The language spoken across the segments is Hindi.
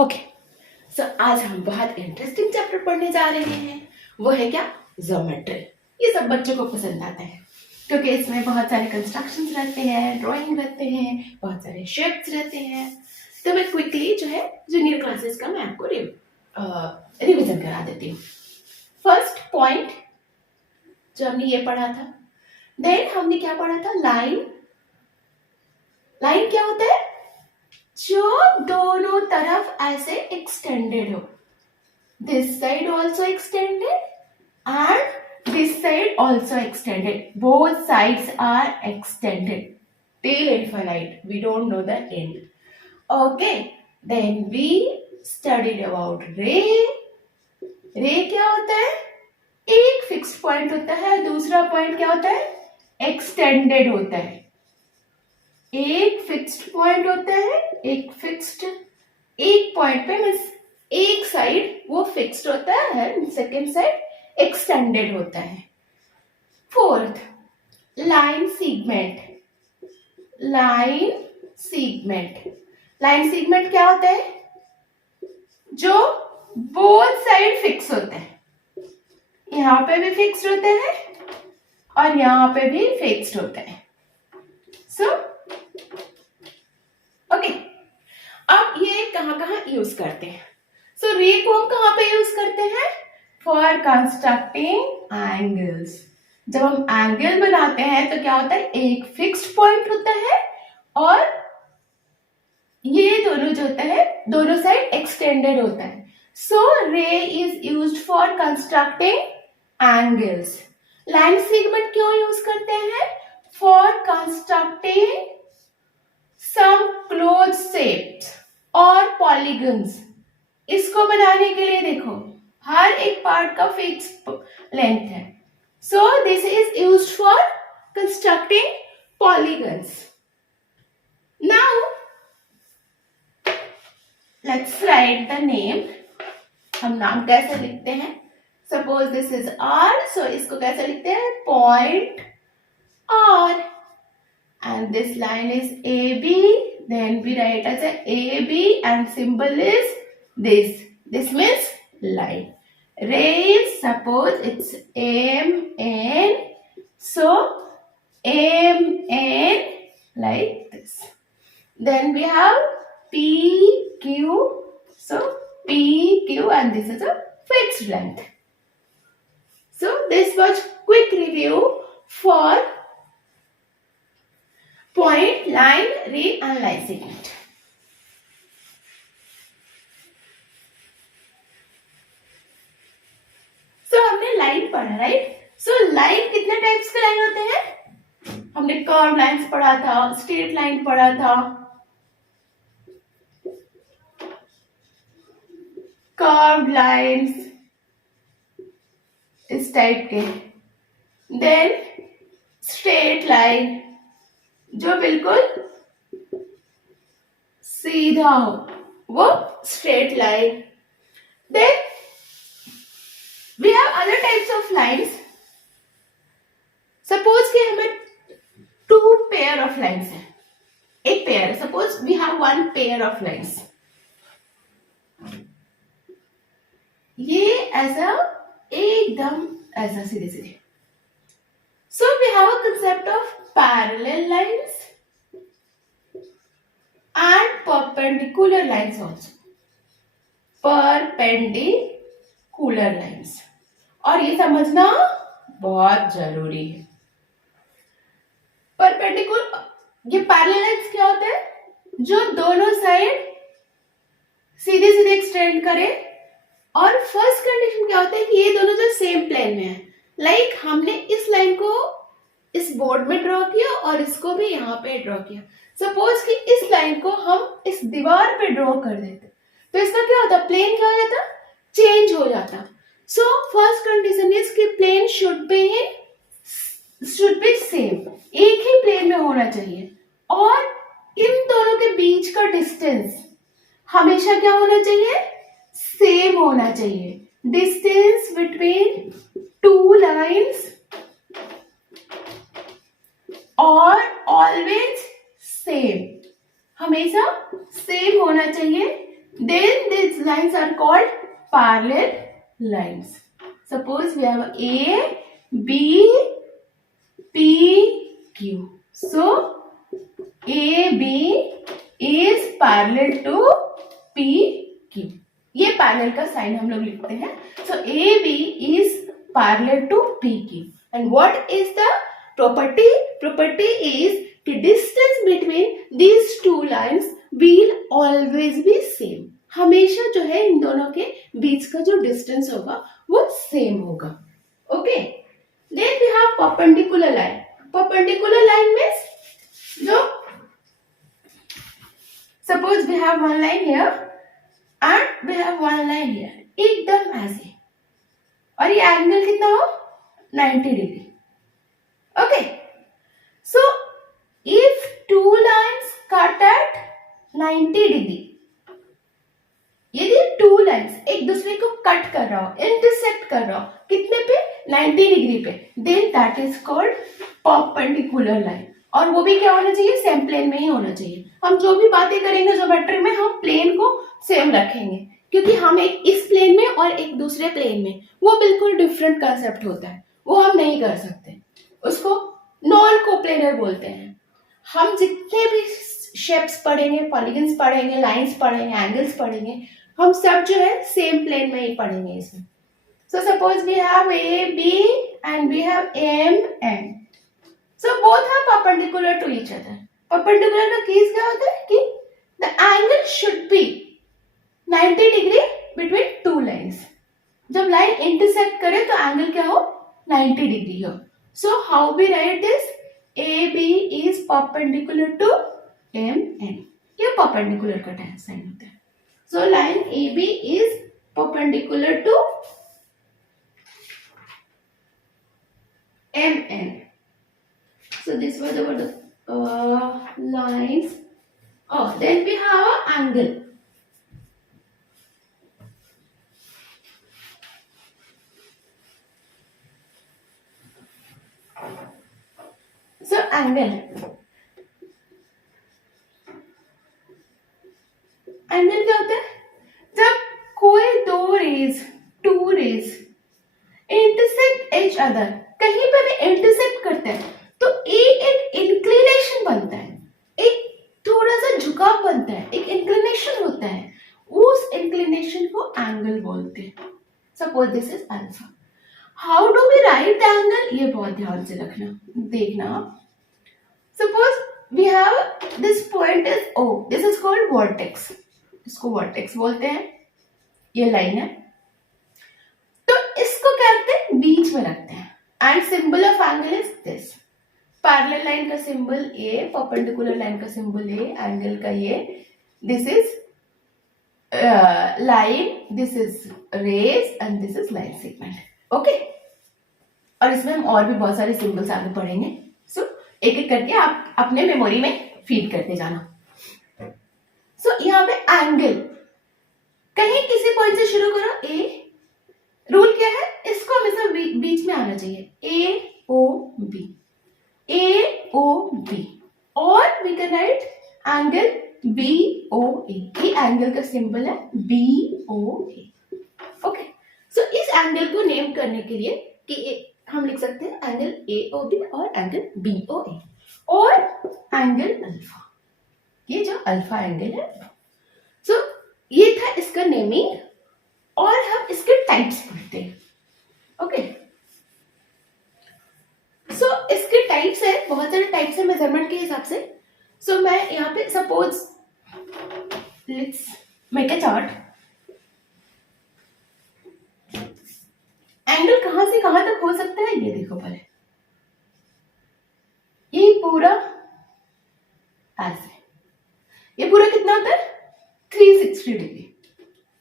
ओके, सो आज हम बहुत इंटरेस्टिंग चैप्टर पढ़ने जा रहे हैं। वो है क्या? ज्योमेट्री। ये सब बच्चों को पसंद आता है क्योंकि इसमें बहुत सारे कंस्ट्रक्शंस रहते हैं, ड्राइंग रहते हैं, बहुत सारे शेप्स रहते हैं। तो मैं क्विकली जो है जूनियर क्लासेस का मैं आपको रिविजन करा देती हूँ। फर्स्ट पॉइंट जो हमने ये पढ़ा था, देन हमने क्या पढ़ा था? लाइन। लाइन क्या होता है? जो दोनों तरफ ऐसे एक्सटेंडेड हो, this side also extended and this side also extended. Both sides are extended till infinite. We don't know the end. Okay, then we studied about ray. ray क्या होता है? एक फिक्स्ड पॉइंट होता है, दूसरा पॉइंट क्या होता है? एक्सटेंडेड होता है। एक फिक्स्ड पॉइंट होता है, एक फिक्स्ड, एक पॉइंट पे मीन्स एक साइड वो फिक्स्ड होता है, सेकेंड साइड एक्सटेंडेड होता है। Fourth, line segment. Line segment, line segment क्या होता है? जो बोथ साइड फिक्स होते हैं, यहां पे भी फिक्स्ड होते हैं और यहां पे भी फिक्स्ड होते हैं। सो ओके, अब ये कहां कहां यूज करते हैं? सो रे को हम कहां पे यूज करते हैं? For constructing angles. जब हम एंगल बनाते हैं तो क्या होता है? एक फिक्स्ड पॉइंट होता है और ये दोनों जो होता है, दोनों साइड एक्सटेंडेड होता है। So ray is used for constructing angles. Line segment क्यों यूज करते हैं? For constructing some close shapes और पॉलीगन्स। इसको बनाने के लिए देखो हर एक पार्ट का फिक्स लेंथ है। So this is used for constructing polygons. Now let's write the name. हम नाम कैसे लिखते हैं? Suppose this is R, so इसको कैसे लिखते हैं? Point R. And this line is A B, then we write as A B and symbol is this. This means line. Ray, suppose it's MN, so MN like this. Then we have PQ, so PQ, and this is a fixed length. So this was quick review for point, line, ray and line segment. हमने लाइन पढ़ा, राइट? सो लाइन कितने टाइप्स के लाइन होते हैं? हमने कर्व लाइंस पढ़ा था, स्ट्रेट लाइन पढ़ा था, कर्व लाइंस इस टाइप के, देन स्ट्रेट लाइन जो बिल्कुल सीधा हो, वो straight line. Then we have other types of lines. Suppose कि हमें two pair of lines है, एक pair, suppose we have one pair of lines. ये ऐसा एकदम ऐसा सीधे सीधे। So we have a concept of parallel lines and perpendicular lines also. Perpendicular lines, और ये समझना बहुत जरूरी है। परपेंडिकुलर, ये पैरेलल लाइंस क्या होते हैं? जो दोनों साइड सीधे सीधे एक्सटेंड करे। और फर्स्ट कंडीशन क्या होता है कि ये दोनों जो सेम प्लेन में है। लाइक हमने इस लाइन को इस बोर्ड में ड्रॉ किया और इसको भी यहाँ पे ड्रॉ किया। सपोज कि इस लाइन को हम इस दीवार पे ड्रॉ कर देते तो इसका क्या होता? प्लेन क्या हो जाता? चेंज हो जाता। So first condition is कि plane should be same, एक ही प्लेन में होना चाहिए, और इन दोनों के बीच का डिस्टेंस हमेशा क्या होना चाहिए? सेम होना चाहिए। डिस्टेंस बिटवीन टू लाइंस और ऑलवेज सेम, हमेशा सेम होना चाहिए then these lines are called parallel lines. Suppose we have A, B, P, Q. So A, B is parallel to P, Q. ये पैरेलल का साइन हम लोग लिखते हैं. So AB is parallel to PQ. And what is the property? Property is the distance between these two lines will always be same. हमेशा जो है इन दोनों के बीच का जो डिस्टेंस होगा वो सेम होगा. Okay. Then we have perpendicular line. Perpendicular line means जो suppose we have one line here and we have one line here. एकदम ऐसे. और ये एंगल कितना हो 90 degree. Okay. So if two lines cut at 90 degree, यदि टू लाइन्स एक दूसरे को कट कर रहा हो, इंटरसेक्ट कर रहा हो, कितने पे 90 डिग्री पे, then that is called perpendicular line. और वो भी क्या होना चाहिए? सेम प्लेन में ही होना चाहिए. हम जो भी बातें करेंगे ज्योमेट्री में हम प्लेन को सेम रखेंगे, क्योंकि हम एक इस प्लेन में और एक दूसरे प्लेन में वो बिल्कुल डिफरेंट कंसेप्ट होता है, वो हम नहीं कर सकते. उसको नॉन कोप्लेनर बोलते हैं. हम जितने भी शेप्स पढ़ेंगे, पॉलीगन्स पढ़ेंगे, लाइंस पढ़ेंगे, एंगल्स पढ़ेंगे, हम सब जो है सेम प्लेन में ही पढ़ेंगे इसमें. So suppose we have A B and we have M N. So both are perpendicular to each other. Perpendicular का केस क्या होता है कि the angle should be 90 degree between two lines. जब लाइन इंटरसेक्ट करे तो एंगल क्या हो? 90 डिग्री हो. So how we write this? A B is perpendicular to M N. ये परपेंडिकुलर का साइन होता है. So line AB is perpendicular to MN. So this was about the lines. Oh, then we have an angle. So angle. Angle क्या होता है? जब कोई दो rays, two rays intersect each other, कहीं पर भी इंटरसेक्ट करते हैं तो एक इंक्लिनेशन बनता है, एक थोड़ा सा झुकाव बनता है, एक इंक्लिनेशन होता है. उस इंक्लिनेशन को एंगल बोलते हैं. Suppose this is alpha. How do we write the angle? ये बहुत ध्यान से रखना, देखना. Suppose we have this point is O. This is called vertex. इसको वर्टेक्स बोलते हैं. ये लाइन है तो इसको क्या करते हैं? बीच में रखते हैं. And symbol of angle is this. Parallel line का सिंबल ए, परपेंडिकुलर लाइन का सिंबल ए, एंगल का ये. This is line, this is rays and this is line segment. Okay. और इसमें हम और भी बहुत सारे सिंबल्स आगे पढ़ेंगे. सो एक एक करके आप अपने मेमोरी में फीड करते जाना. सो यहाँ पे एंगल कहीं किसी पॉइंट से शुरू करो. ए रूल क्या है? इसको हमेशा बीच में आना चाहिए. A O B, A O B. और we can write angle B O A. ये एंगल का सिंबल है बी ओ ए. ओके. सो इस एंगल को नेम करने के लिए कि हम लिख सकते हैं एंगल ए ओ बी और एंगल बी ओ ए और एंगल अल्फा. ये जो अल्फा एंगल है. सो ये था इसका नेमिंग. और हम इसके टाइप्स पढ़ते हैं. ओके. सो इसके टाइप्स है, बहुत सारे टाइप्स है मेजरमेंट के हिसाब से. सो मैं यहाँ पे suppose let's make a chart. Angle कहां से कहां तक हो सकता है ये देखो पहले. ये पूरा ऐसे, ये पूरा कितना होता है? 360 डिग्री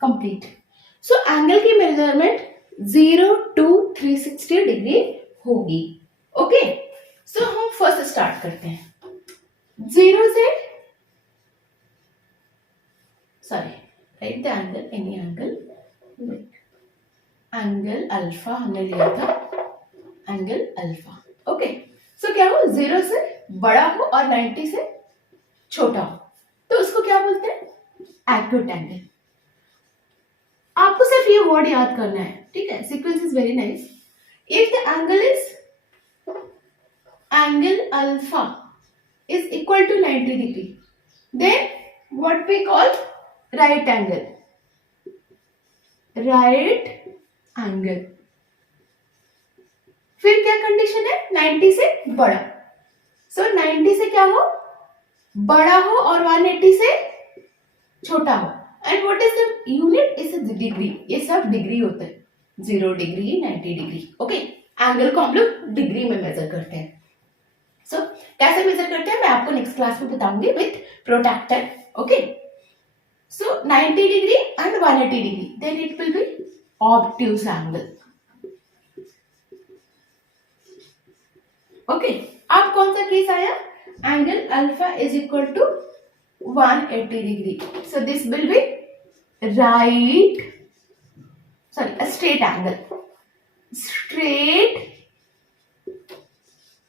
कंप्लीट. सो एंगल की मेजरमेंट 0 to 360 डिग्री होगी. ओके. सो हम फर्स्ट स्टार्ट करते हैं 0 से. Sorry, right the angle, any angle. Angle alpha हमने लिया था, एंगल अल्फा. ओके. सो क्या हो? 0 से बड़ा हो और 90 से छोटा हो तो उसको क्या बोलते हैं? Acute angle. सिर्फ ये वर्ड याद करना है, ठीक है. Sequence is very nice. If the angle is angle alpha is equal to 90 degree, then what we call right angle. Right angle. फिर क्या कंडीशन है? 90 से बड़ा. सो 90 से क्या हो? बड़ा हो और 180 से छोटा हो. And what is the unit? Is degree. ये सब डिग्री होता है. 0 डिग्री, 90 डिग्री. ओके, एंगल को हम लोग डिग्री में मेजर करते हैं. सो कैसे मेजर करते हैं मैं आपको नेक्स्ट क्लास में बताऊंगी with protractor. Okay, so 90 degree and 180 degree, then it will be obtuse angle. Okay, अब कौन सा केस आया? Angle alpha is equal to 180 degree. So this will be straight angle. Straight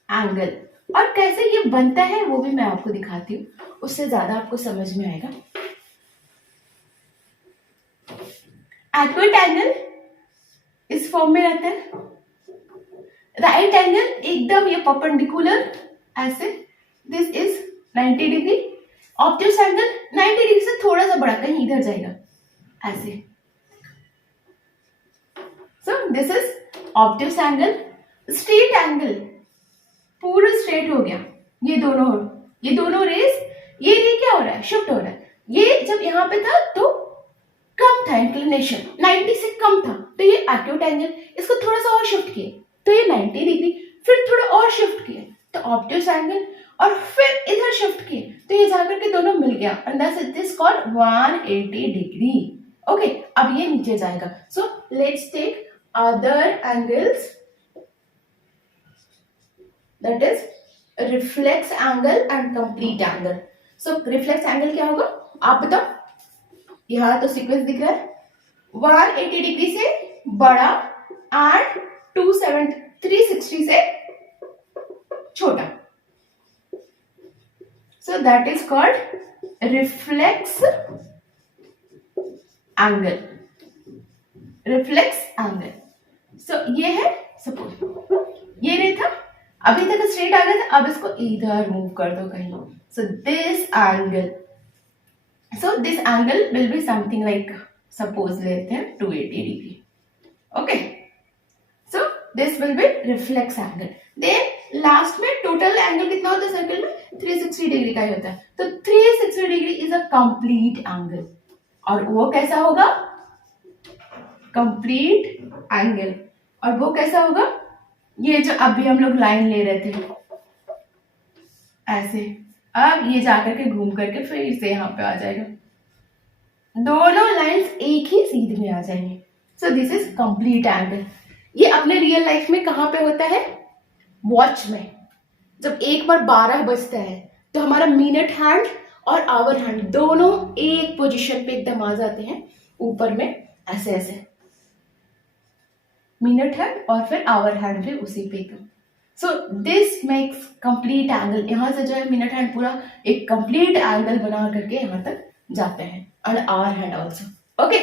angle. और कैसे ये बनता है वो भी मैं आपको दिखाती हूँ, उससे ज्यादा आपको समझ में आएगा. एक्यूरेट एंगल इस फॉर्म में रहता है. राइट एंगल एकदम ये परपेंडिकुलर ऐसे, this is 90 degree. Obtuse angle 90 degree से थोड़ा सा बड़ा, कहीं इधर जाएगा ऐसे. सो this is obtuse angle. Straight angle पूरा स्ट्रेट हो गया. ये दोनों रेस, ये क्या हो रहा है? शिफ्ट हो रहा है. ये जब यहाँ पे था तो कम था इंक्लिनेशन, 90 से कम था, तो ये एक्यूट एंगल. इसको थोड़ा सा और शिफ्ट किए तो ये 90 डिग्री. फिर थोड़ा और शिफ्ट किए तो ऑब्ट्यूज एंगल, और फिर इधर शिफ्ट किए तो ये जाकर के दोनों मिल गया. And that's it is called 180 degree. Okay, अब ये नीचे जाएगा. So let's take other angles. That is reflex angle and complete angle. So reflex angle क्या होगा आप बताओ. यहाँ तो सीक्वेंस दिख रहा है 180 डिग्री से बड़ा एंड 360 से छोटा. So that is called reflex angle. Reflex angle. So ये है, सपोज ये नहीं था, अभी तक स्ट्रेट आ गया था, अब इसको इधर मूव कर दो कहीं. So this angle will be something like, suppose लेते हैं 280 degree. Okay, so this will be reflex angle. Then last में टोटल एंगल कितना होता है सर्कल में? 360 डिग्री का ही होता है. तो 360 degree is a complete angle. और वो कैसा होगा? Complete angle. और वो कैसा होगा? ये जो अभी हम लोग लाइन ले रहे थे ऐसे, अब ये जाकर के घूम करके फिर से यहाँ पे आ जाएगा. दोनों लाइंस एक ही सीध में आ जाएंगे. सो दिस इज कंप्लीट एंगल. ये अपने रियल लाइफ में कहाँ पे होता है? वॉच में. जब एक बार 12 बजता है तो हमारा मिनट हैंड और आवर हैंड दोनों एक पोजीशन पे एकदम आ जाते हैं ऊपर में ऐसे ऐसे. मिनट हैंड और फिर आवर हैंड भी उसी पे एकदम. So this makes complete angle. यहाँ से जो है मिनट हैंड पूरा एक कंप्लीट एंगल बना करके यहाँ तक जाते हैं. And our hand also. Okay,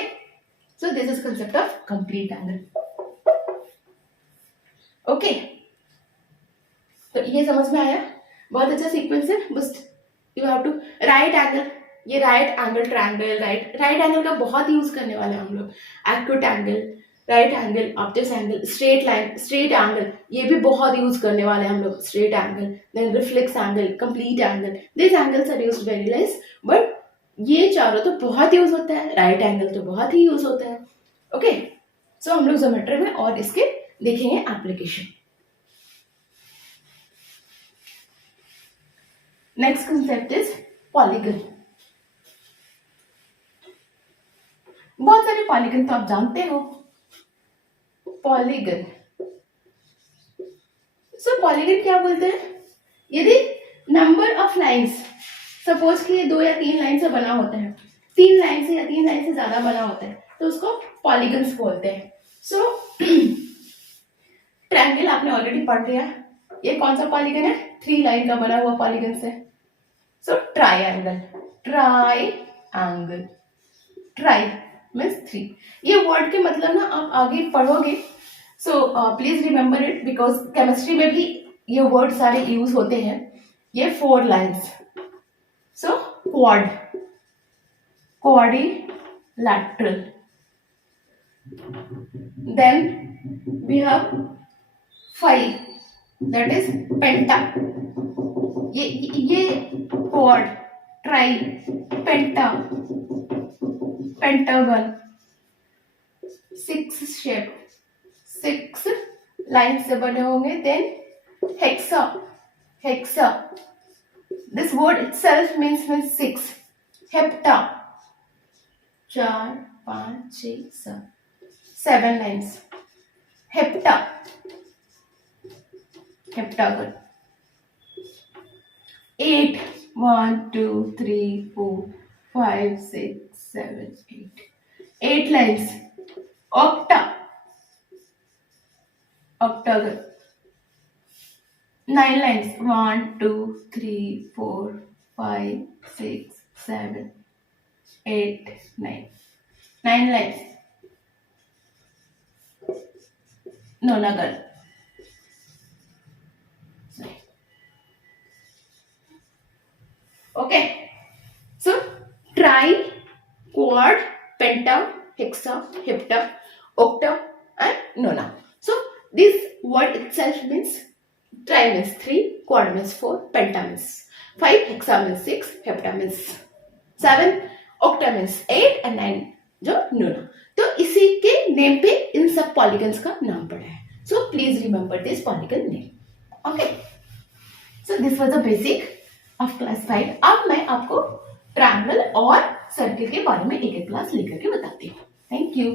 so this is concept of complete angle. Okay, तो ये समझ में आया? बहुत अच्छा सीक्वेंस है. बस you have to write angle. ये right angle triangle, right angle का बहुत यूज करने वाले हैं हम लोग. Acute angle, right angle, obtuse angle, straight line, straight angle, ये भी बहुत यूज करने वाले हैं हम लोग. Straight angle, then reflex angle, complete angle. This angles are used very less, but ये चारों तो बहुत यूज होता है. राइट एंगल तो बहुत ही यूज होता है. ओके, सो हम लोग ज्योमेट्री में और इसके देखेंगे application. Next concept is polygon. बहुत सारे पॉलीगन तो आप जानते हो. पॉलीगन, सो पॉलीगन क्या बोलते हैं? यदि नंबर ऑफ लाइंस, सपोज कि ये 2 या 3 लाइन से बना होता है, 3 लाइन से या 3 लाइन से ज्यादा बना होता है, तो उसको पॉलीगन्स बोलते हैं. सो ट्रायंगल आपने ऑलरेडी पढ़ लिया. ये कौन सा पॉलीगन है? 3 लाइन का बना हुआ पॉलीगन से. So triangle, tri angle, tri means 3। ये वर्ड के मतलब ना आप आगे पढ़ोगे, so please remember it, because chemistry में भी ये वर्ड सारे यूज होते हैं। ये 4 lines, so quad, quadrilateral, then we have 5, that is penta, ये quad, tri, penta, pentagon, 6 shape, 6 line से बने होंगे। Then hexa, hexa, this word itself means 6। Hepta, 4 5 6 7 lines. Hepta, heptagon. 8 1 2 3 4 5 6 7 8, 8 lines. Octa, octagon, 9 lines, 1 2 3 4 5 6 7 8 9, 9 lines, nonagon. Okay, so tri, quad, penta, hexa, hepta, octa and nona. So this word itself means tri means 3, quad means 4, penta means 5, hexa means 6, hepta means 7, octa means 8 and 9 जो nona. तो इसी के नेम पे इन सब पॉलीगन्स का नाम पड़ा है। सो please remember this polygon name. Okay, so this was the basic of class 5। अब मैं आपको ट्रायंगल और सर्किल के बारे में एक एक क्लास लेकर के बताती हूँ। Thank you.